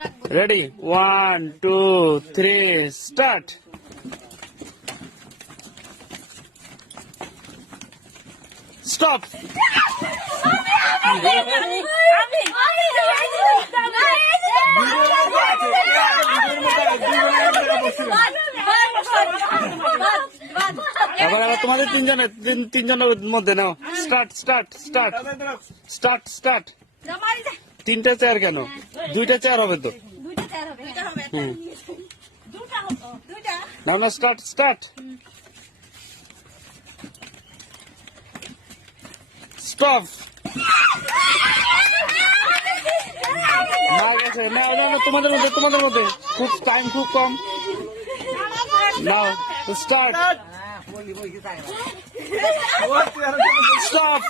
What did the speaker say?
Ready? 1, 2, 3, start. Stop. আবার তোমাদের তিনজনের মধ্যে নাও। স্টার্ট। তিনটা চেয়ার কেন? দুইটা চেয়ার হবে তো। না স্টার্ট। স্টপ। না গেছে না তোমাদের মধ্যে খুব টাইম খুব কম। নাও স্টার্ট। স্টপ।